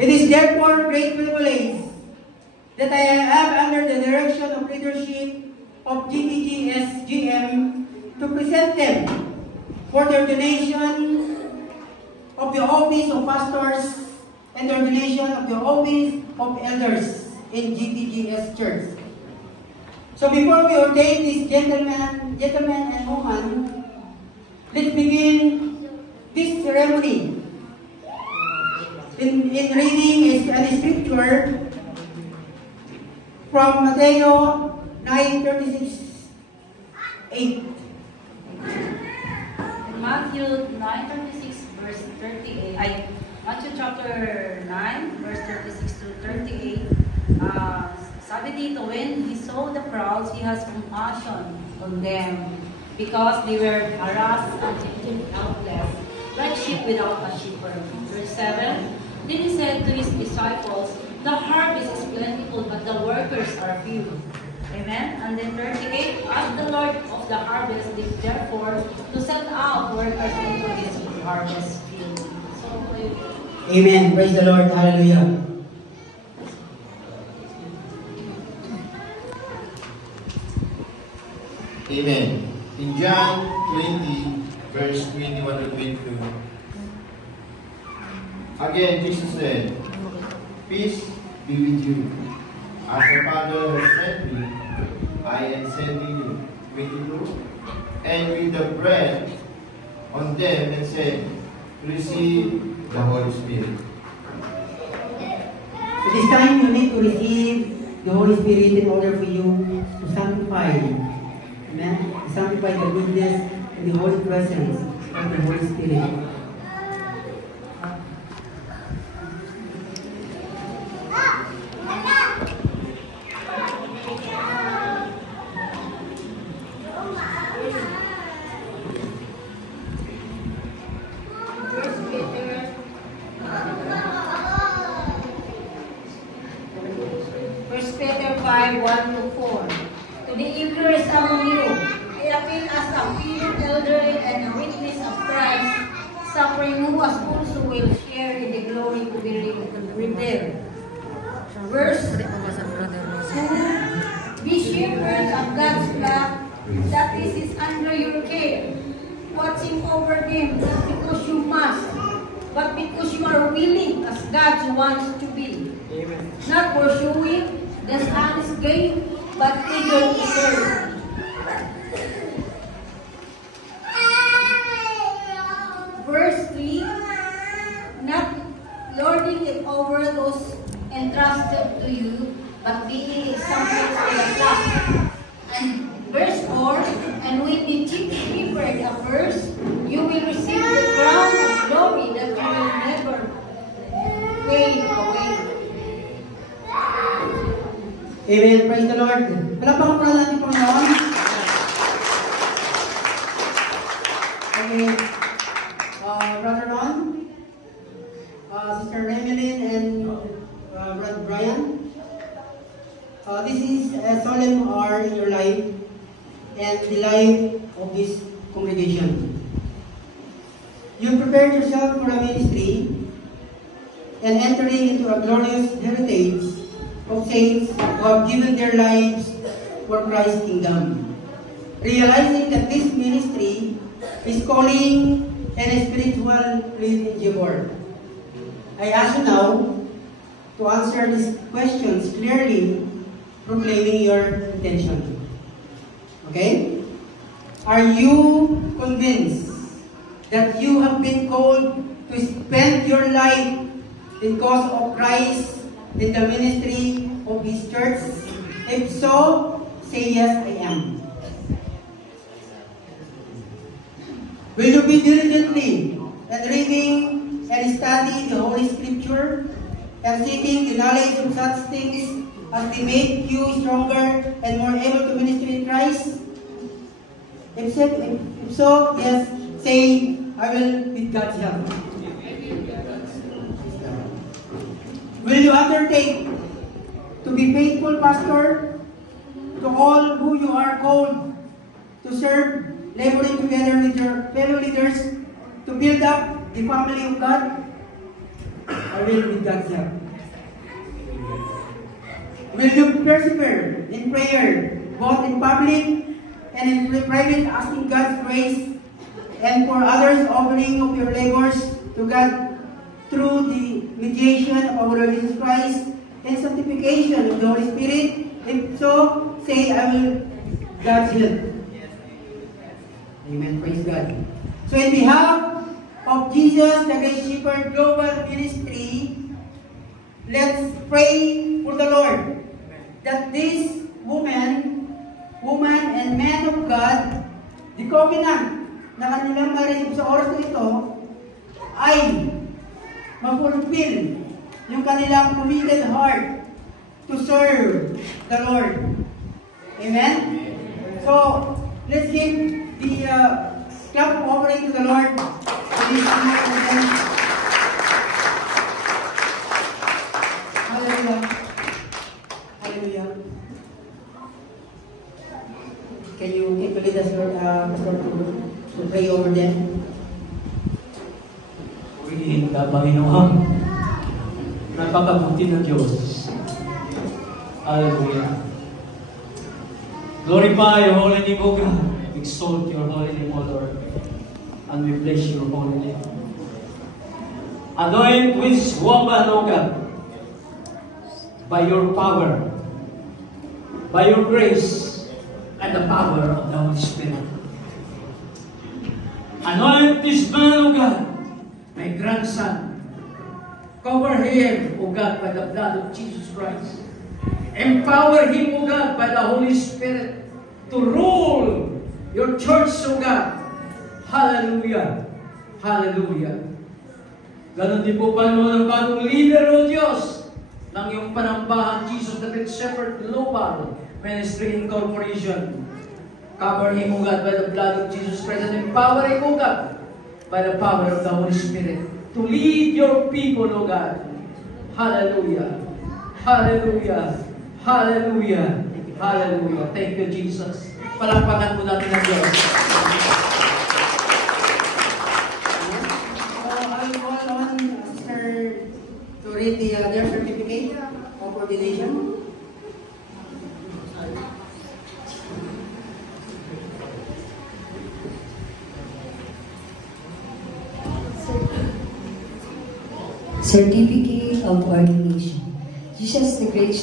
It is therefore great privilege that I have under the direction of leadership of GPGSGM to present them for the ordination of the office of pastors and the ordination of the office of elders in GPGS Church. So before we ordain these gentlemen and women, let's begin this ceremony in reading a scripture from Matthew 9:36-8. Matthew 9:36 verse 38. Matthew chapter 9 verse 36 to 38. Sabi dito, when he saw the crowds, he has compassion on them because they were harassed and tempted helpless, like sheep without a shepherd. Verse 7. Then he said to his disciples, the harvest is plentiful, but the workers are few. Amen. And then 38, ask the Lord of the harvest, therefore, to send out workers into his harvest field. So, amen. Praise the Lord. Hallelujah. Amen. In John 20, verse 21 to 22, again, Jesus said, peace be with you. As the Father has sent me, I am sending you. 22. And with the bread on them and said, receive the Holy Spirit. So this time you need to receive the Holy Spirit in order for you to sanctify. Amen? To sanctify the goodness and the holy presence of the Holy Spirit. Amen. Praise the Lord. Palakpakan po natin po noon. Okay. Brother Ron, Sister Remelin, and Brother Brian. This is a solemn hour in your life and the life of this congregation. You prepared yourself for a ministry and entering into a glorious heritage of saints who have given their lives for Christ's kingdom. Realizing that this ministry is calling and a spiritual endeavor. I ask you now to answer these questions clearly, proclaiming your intention. Okay? Are you convinced that you have been called to spend your life in cause of Christ in the ministry of His church? If so, say yes, I am. Will you be diligently and reading and study the Holy Scripture and seeking the knowledge of such things as they make you stronger and more able to minister in Christ? If so, yes, say, I will with God's help. Will you undertake to be faithful pastor to all who you are called to serve, laboring together with your fellow leaders to build up the family of God? Are will with God's help. Will you persevere in prayer, both in public and in private, asking God's grace, and for others, offering of your labors to God through the mediation of our Lord Jesus Christ and sanctification of the Holy Spirit? If so, say, I will God's help. Amen. Praise God. So in behalf of Jesus, the Great Shepherd Global Ministry, let's pray for the Lord that this woman and man of God, the covenant na kanilang marinig sa oras na ito, ay ma-fulfill yung kanilang committed heart to serve the Lord. Amen? So, let's give the clap of offering to the Lord. Hallelujah. Hallelujah. Can you lead us, Lord, Pastor, to pray over them? Purihin ka, Panginoon. Napakabuti ng Diyos. Hallelujah. Glorify your holy name, O God. Exalt your holy name, O Lord. And we bless your holy name. Anoint with woman, O God, by your power, by your grace, and the power of the Holy Spirit. Anoint this man, O God, my grandson. Cover him, O God, by the blood of Jesus Christ. Empower him, O God, by the Holy Spirit to rule your church, O God. Hallelujah. Hallelujah. Ganon din po, Panginoon, ang bagong leader, O Diyos, ng iyong panambahan, Jesus, the Great Shepherd Global Ministry Incorporation. Cover him, O God, by the blood of Jesus Christ, and empower him, O God, by the power of the Holy Spirit to lead your people, O God. Hallelujah. Hallelujah. Hallelujah. Hallelujah. Thank you, Jesus. Palakpakan po natin ang Diyos. I will call on Sister to read their certificate of ordination. Certificate of Ordination. Jesus the Great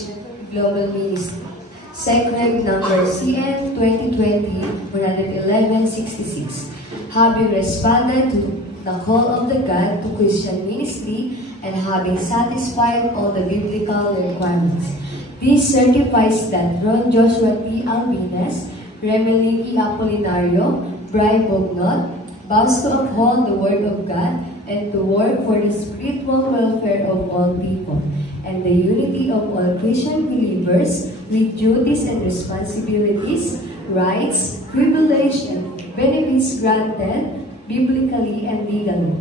Global Ministry. Sacred number CN 2020-11166. Having responded to the call of the God to Christian ministry and having satisfied all the biblical requirements. This certifies that Ron Joshua T. Albinas, Remilyn E. Apolinario, Bri Bognot, vows to uphold the Word of God and to work for the spiritual welfare of all people and the unity of all Christian believers with duties and responsibilities, rights, privileges, and benefits granted biblically and legally.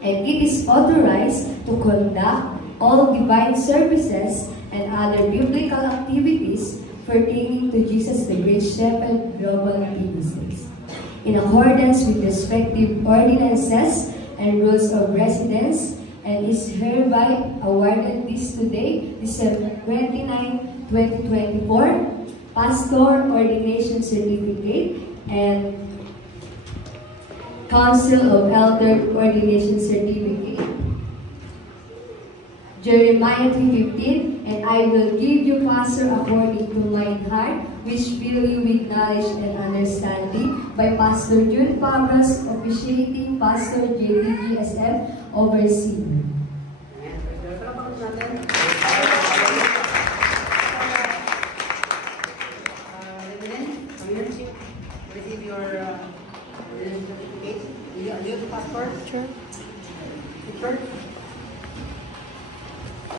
And it is authorized to conduct all divine services and other biblical activities pertaining to Jesus the Great Shepherd Global Ministries, in accordance with respective ordinances and rules of residence, and is hereby awarded this today, December 29, 2024, Pastor Ordination Certificate and Council of Elder Ordination Certificate. Jeremiah 3:15, and I will give you pastor according to mine heart, which fill you with knowledge and understanding, by Pastor June Pabras, officiating Pastor JDGSF, overseer. Receive your certificate. Are you the pastor? Sure.